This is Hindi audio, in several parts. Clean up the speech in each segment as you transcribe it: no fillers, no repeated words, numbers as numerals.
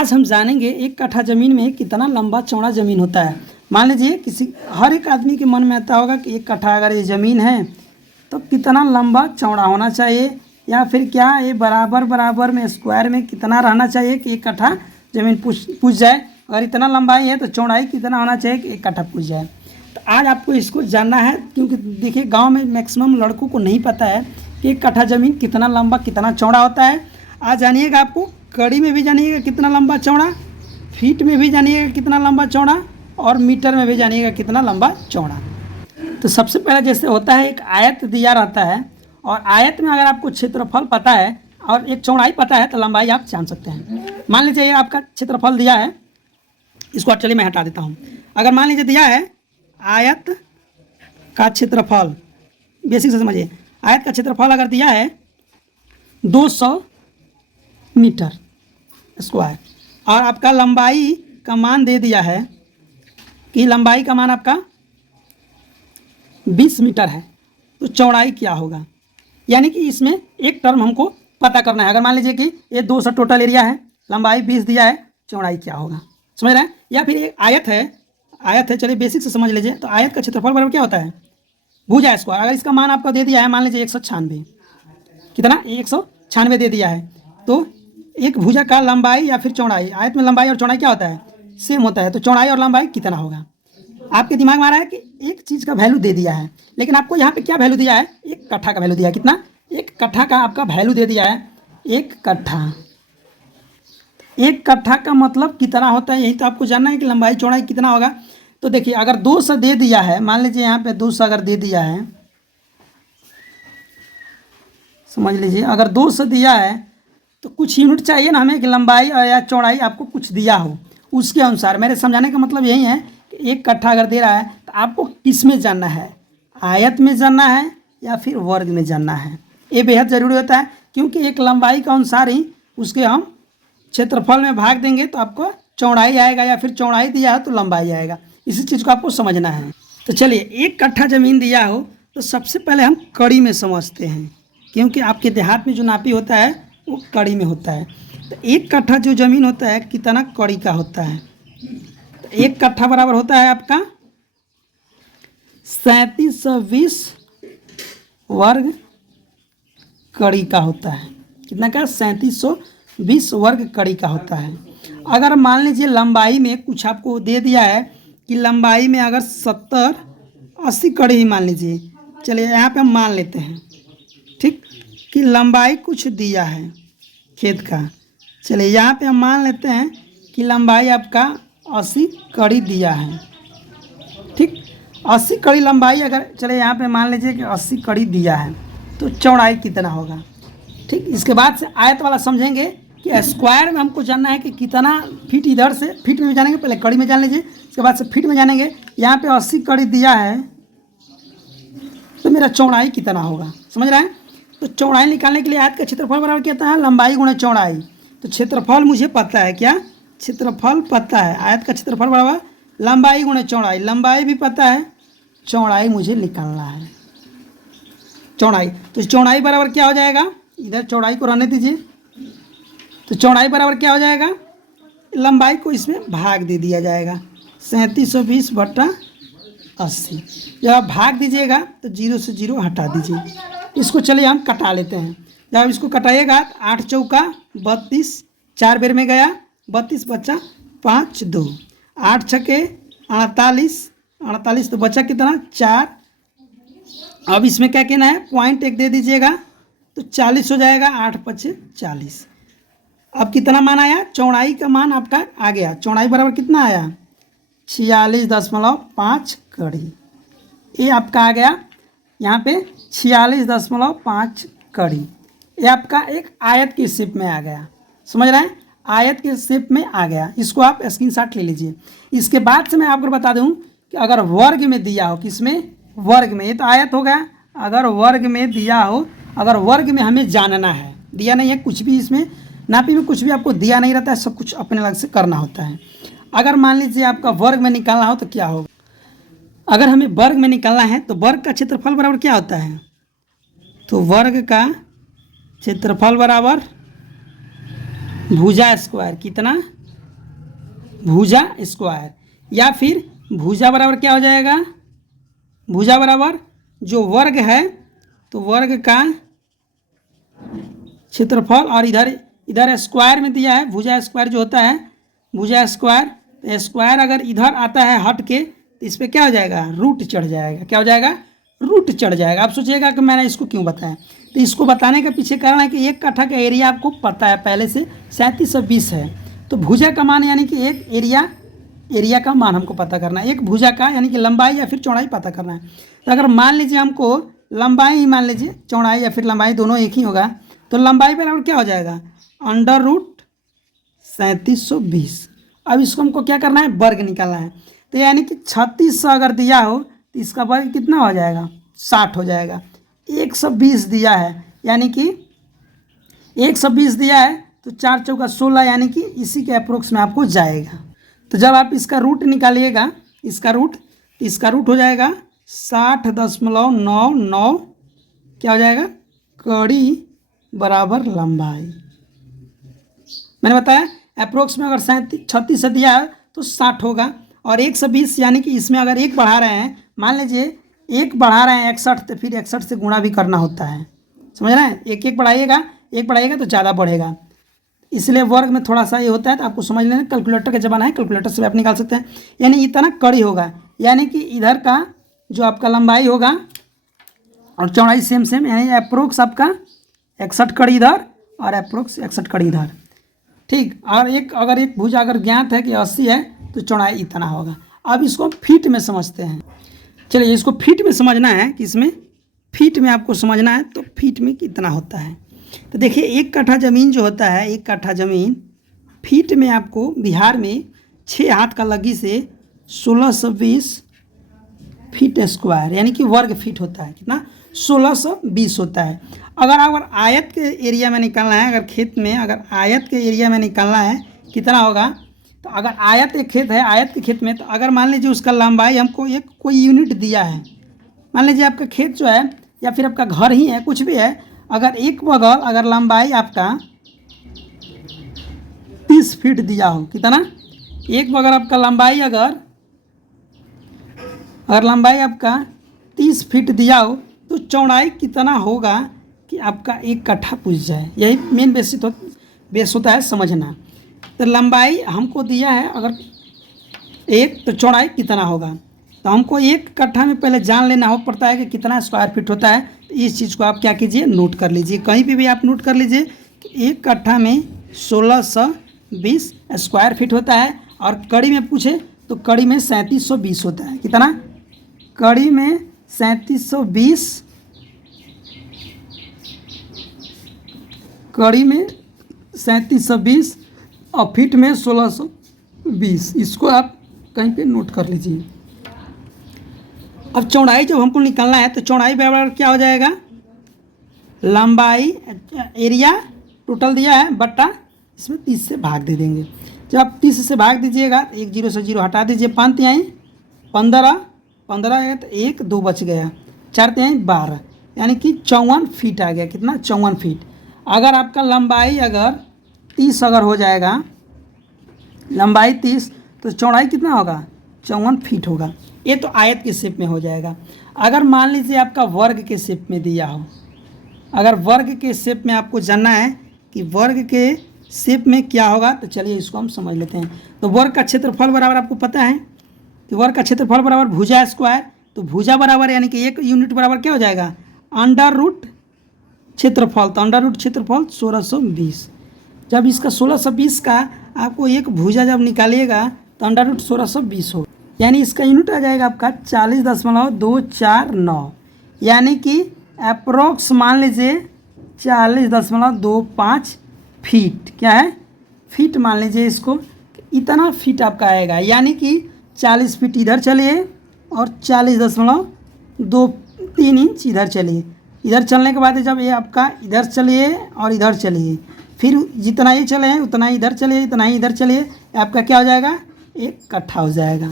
आज हम जानेंगे 1 कट्ठा ज़मीन में कितना लंबा चौड़ा ज़मीन होता है। मान लीजिए हर एक आदमी के मन में आता होगा कि 1 कट्ठा अगर ये ज़मीन है तो कितना लंबा चौड़ा होना चाहिए, या फिर क्या ये बराबर बराबर में स्क्वायर में कितना रहना चाहिए कि 1 कट्ठा ज़मीन पूछ जाए। अगर इतना लंबाई है तो चौड़ाई कितना होना चाहिए कि 1 कट्ठा पूछ जाए। तो आज आपको इसको जानना है, क्योंकि देखिए गाँव में मैक्सिमम लड़कों को नहीं पता है कि 1 कट्ठा ज़मीन कितना लंबा कितना चौड़ा होता है। आज जानिएगा, आपको कड़ी में भी जानिएगा कितना लंबा चौड़ा, फीट में भी जानिएगा कितना लंबा चौड़ा, और मीटर में भी जानिएगा कितना लंबा चौड़ा। तो सबसे पहले जैसे होता है, एक आयत दिया रहता है, और आयत में अगर आपको क्षेत्रफल पता है और एक चौड़ाई पता है तो लंबाई आप जान सकते हैं। मान लीजिए ये आपका क्षेत्रफल दिया है, इसको चलिए मैं हटा देता हूँ। अगर मान लीजिए दिया है आयत का क्षेत्रफल, बेसिक से समझिए, आयत का क्षेत्रफल अगर दिया है 200 मीटर स्क्वायर, और आपका लंबाई का मान दे दिया है कि लंबाई का मान आपका 20 मीटर है, तो चौड़ाई क्या होगा। यानी कि इसमें एक टर्म हमको पता करना है। अगर मान लीजिए कि ये 200 टोटल एरिया है, लंबाई 20 दिया है, चौड़ाई क्या होगा, समझ रहे हैं। या फिर एक आयत है, चलिए बेसिक से समझ लीजिए। तो आयत का क्षेत्रफल बराबर क्या होता है, भुजा स्क्वायर। अगर इसका मान आपको दे दिया है, मान लीजिए 196, कितना 196 दे दिया है, तो एक भुजा का लंबाई या फिर चौड़ाई, आयत में लंबाई और चौड़ाई क्या होता है, सेम होता है, तो चौड़ाई और लंबाई कितना होगा। आपके दिमाग में आ रहा है कि एक चीज़ का वैल्यू दे दिया है, लेकिन आपको यहाँ पे क्या वैल्यू दिया है, 1 कट्ठा का वैल्यू दिया है। कितना, 1 कट्ठा का आपका वैल्यू दे दिया है। 1 कट्ठा, 1 कट्ठा का मतलब कितना होता है, यही तो आपको जानना है कि लंबाई चौड़ाई कितना होगा। तो देखिए, अगर 200 दे दिया है, मान लीजिए यहाँ पे 200 अगर दे दिया है, समझ लीजिए, अगर 200 दिया है तो कुछ यूनिट चाहिए ना हमें कि लंबाई या चौड़ाई आपको कुछ दिया हो, उसके अनुसार। मेरे समझाने का मतलब यही है कि 1 कट्ठा अगर दे रहा है तो आपको किस में जानना है, आयत में जानना है या फिर वर्ग में जानना है। ये बेहद ज़रूरी होता है, क्योंकि एक लंबाई के अनुसार ही उसके हम क्षेत्रफल में भाग देंगे तो आपको चौड़ाई आएगा, या फिर चौड़ाई दिया है तो लंबाई आएगा। इसी चीज़ को आपको समझना है। तो चलिए, 1 कट्ठा ज़मीन दिया हो तो सबसे पहले हम कड़ी में समझते हैं, क्योंकि आपके देहात में जो नापी होता है वो कड़ी में होता है। तो 1 कट्ठा जो ज़मीन होता है कितना कड़ी का होता है, तो 1 कट्ठा बराबर होता है आपका 3720 वर्ग कड़ी का होता है। कितना का, 3720 वर्ग कड़ी का होता है। अगर मान लीजिए लंबाई में कुछ आपको दे दिया है कि लंबाई में अगर 70-80 कड़ी ही मान लीजिए, चलिए यहाँ पे हम मान लेते हैं, ठीक, कि लंबाई कुछ दिया है खेत का। चलिए यहाँ पे हम मान लेते हैं कि लंबाई आपका 80 कड़ी दिया है, ठीक, 80 कड़ी लंबाई। अगर चलिए यहाँ पे मान लीजिए कि 80 कड़ी दिया है, तो चौड़ाई कितना होगा, ठीक। इसके बाद से आयत वाला समझेंगे कि स्क्वायर में हमको जानना है कि कितना फीट, इधर से फीट में भी जानेंगे, पहले कड़ी में जान लीजिए, इसके बाद से फीट में जानेंगे। यहाँ पे 80 कड़ी दिया है तो मेरा चौड़ाई कितना होगा, समझ रहे हैं। तो चौड़ाई निकालने के लिए आयत का क्षेत्रफल बराबर क्या होता है, लंबाई गुणे चौड़ाई। तो क्षेत्रफल मुझे पता है, क्या क्षेत्रफल पता है, आयत का क्षेत्रफल बराबर लंबाई गुणे चौड़ाई, लंबाई भी पता है, चौड़ाई मुझे निकालना है, चौड़ाई। तो चौड़ाई बराबर क्या हो जाएगा, इधर चौड़ाई को रहने दीजिए, तो चौड़ाई बराबर क्या हो जाएगा, लंबाई को इसमें भाग दे दिया जाएगा, 3720/80। जब आप भाग दीजिएगा तो 0 से 0 हटा दीजिए। इसको चलिए हम कटा लेते हैं। जब इसको कटाइएगा, 8 चौका 32, 4 बेर में गया 32, बचा 5 2, 8 छके 48, तो बचा कितना 4। अब इसमें क्या कहना है, पॉइंट 1 दे दीजिएगा तो 40 हो जाएगा, 8 5 40। अब कितना मान आया, चौड़ाई का मान आपका आ गया। चौड़ाई बराबर कितना आया, 46.5 कड़ी। ये आपका आ गया यहाँ पे 46.5 कड़ी। ये आपका एक आयत की शेप में आ गया, समझ रहे हैं, आयत के शेप में आ गया। इसको आप स्क्रीनशॉट ले लीजिए। इसके बाद से मैं आपको बता दूं कि अगर वर्ग में दिया हो, किसमें, वर्ग में, ये तो आयत हो गया। अगर वर्ग में दिया हो, अगर वर्ग में हमें जानना है, दिया नहीं है कुछ भी, इसमें नापी में कुछ भी आपको दिया नहीं रहता है, सब कुछ अपने अलग से करना होता है। अगर मान लीजिए आपका वर्ग में निकालना हो तो क्या होगा, अगर हमें वर्ग में निकालना है तो वर्ग का क्षेत्रफल बराबर क्या होता है, तो वर्ग का क्षेत्रफल बराबर भुजा स्क्वायर, कितना भुजा स्क्वायर, या फिर भुजा बराबर क्या हो जाएगा, भुजा बराबर जो वर्ग है तो वर्ग का क्षेत्रफल, और इधर इधर स्क्वायर में दिया है भुजा स्क्वायर जो होता है भुजा स्क्वायर, तो स्क्वायर अगर इधर आता है हट के तो इस पर क्या हो जाएगा, रूट चढ़ जाएगा। क्या हो जाएगा, रूट चढ़ जाएगा। आप सोचिएगा कि मैंने इसको क्यों बताया, तो इसको बताने के पीछे कारण है कि एक कट्ठा का एरिया आपको पता है पहले से 3720 है, तो भुजा का मान यानी कि एक एरिया का मान हमको पता करना है, एक भुजा का यानी कि लंबाई या फिर चौड़ाई पता करना है। तो अगर मान लीजिए हमको लंबाई ही मान लीजिए, चौड़ाई या फिर लंबाई दोनों एक ही होगा, तो लंबाई बराबर क्या हो जाएगा, अंडर रूट 3720। अब इसको हमको क्या करना है, वर्ग निकालना है। तो यानी कि 3600 अगर दिया हो तो इसका वर्ग कितना हो जाएगा, 60 हो जाएगा। 120 दिया है यानी कि 120 दिया है तो 4 चौका 16 यानी कि इसी के अप्रोक्स में आपको जाएगा। तो जब आप इसका रूट निकालिएगा, इसका रूट हो जाएगा 60.99, क्या हो जाएगा, कड़ी बराबर लंबाई। मैंने बताया अप्रोक्स में अगर 36 से दिया है तो 60 होगा, और 120 यानी कि इसमें अगर एक बढ़ा रहे हैं, मान लीजिए एक बढ़ा रहे हैं 61, तो फिर 61 से गुणा भी करना होता है, समझ रहे हैं, एक बढ़ाइएगा तो ज़्यादा बढ़ेगा, इसलिए वर्ग में थोड़ा सा ये होता है। तो आपको समझ लेना, कैलकुलेटर का ज़माना है, कैलकुलेटर से भी आप निकाल सकते हैं। यानी इतना कड़ी होगा, यानी कि इधर का जो आपका लंबाई होगा और चौड़ाई सेम यानी अप्रोक्स आपका 61 कड़ी इधर और अप्रोक्स 61 कड़ी इधर, ठीक। और अगर एक भुजा अगर ज्ञात है कि 80 है तो चौड़ाई इतना होगा। अब इसको फीट में समझते हैं। चलिए इसको फीट में समझना है कि इसमें फीट में आपको समझना है, तो फीट में कितना होता है। तो देखिए 1 कट्ठा ज़मीन जो होता है, 1 कट्ठा ज़मीन फीट में आपको बिहार में 6 हाथ का लगी से 1620 फीट स्क्वायर यानी कि वर्ग फीट होता है। कितना, 1620 होता है। अगर आयत के एरिया में निकालना है, अगर खेत में अगर आयत के एरिया में निकालना है कितना होगा, तो अगर आयत एक खेत है, आयत के खेत में, तो अगर मान लीजिए उसका लंबाई हमको एक कोई यूनिट दिया है, मान लीजिए आपका खेत जो है या फिर आपका घर ही है, कुछ भी है, अगर एक बगल अगर लंबाई आपका 30 फीट दिया हो, कितना, एक बगल आपका लंबाई अगर लंबाई आपका 30 फीट दिया हो तो चौड़ाई कितना होगा कि आपका 1 कट्ठा पूछ जाए। यही मेन बेस होता है समझना। तो लंबाई हमको दिया है अगर 1, तो चौड़ाई कितना होगा, तो हमको 1 कट्ठा में पहले जान लेना हो पड़ता है कि कितना स्क्वायर फीट होता है। तो इस चीज़ को आप क्या कीजिए, नोट कर लीजिए, कहीं पे भी आप नोट कर लीजिए कि 1 कट्ठा में 1620 स्क्वायर फीट होता है। और कड़ी में पूछे तो कड़ी में 3720 होता है। कितना, कड़ी में 3720, कड़ी में 3720 और फीट में 1620। इसको आप कहीं पे नोट कर लीजिए। अब चौड़ाई जब हमको निकालना है तो चौड़ाई बराबर क्या हो जाएगा, लंबाई एरिया टोटल दिया है बट्टा इसमें 30 से भाग दे देंगे। जब आप 30 से भाग दीजिएगा, एक 0 से 0 हटा दीजिए, 5 तिहाई 15 है तो 1 2 बच गया, 4 तिहाई 12 यानी कि 54 फीट आ गया। कितना, 54 फीट। अगर आपका लंबाई अगर 30 अगर हो जाएगा, लंबाई 30 तो चौड़ाई कितना होगा, 54 फीट होगा। ये तो आयत के शेप में हो जाएगा। अगर मान लीजिए आपका वर्ग के शेप में दिया हो, अगर वर्ग के शेप में आपको जानना है कि वर्ग के शेप में क्या होगा, तो चलिए इसको हम समझ लेते हैं। तो वर्ग का क्षेत्रफल बराबर आपको पता है कि वर्ग का क्षेत्रफल बराबर भुजा स्क्वायर, तो भुजा बराबर यानी कि 1 यूनिट बराबर क्या हो जाएगा, अंडर रूट क्षेत्रफल, तो अंडर रूट क्षेत्रफल 1620। जब इसका 1620 का आपको एक भुजा जब निकालिएगा तो अंडर रूट 1620 हो, यानी इसका यूनिट आ जाएगा आपका 40.249, यानी कि अप्रोक्स मान लीजिए 40.25 फीट। क्या है, फीट मान लीजिए इसको, इतना फीट आपका आएगा। यानी कि 40 फीट इधर चलिए और 40.23 इंच इधर चलिए। इधर चलने के बाद जब ये आपका इधर चलिए और इधर चलिए, फिर जितना ही चले हैं उतना ही इधर चलिए, इतना ही इधर चलिए, आपका क्या हो जाएगा, 1 कट्ठा हो जाएगा।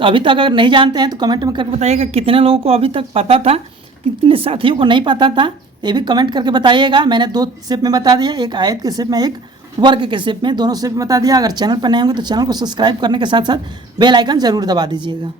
तो अभी तक अगर नहीं जानते हैं तो कमेंट में करके बताइएगा कितने लोगों को अभी तक पता था, कितने साथियों को नहीं पता था, ये भी कमेंट करके बताइएगा। मैंने 2 शेप में बता दिया, एक आयत के शेप में, एक वर्ग के शेप में, दोनों शेप में बता दिया। अगर चैनल पर नए होंगे तो चैनल को सब्सक्राइब करने के साथ साथ बेल आइकन जरूर दबा दीजिएगा।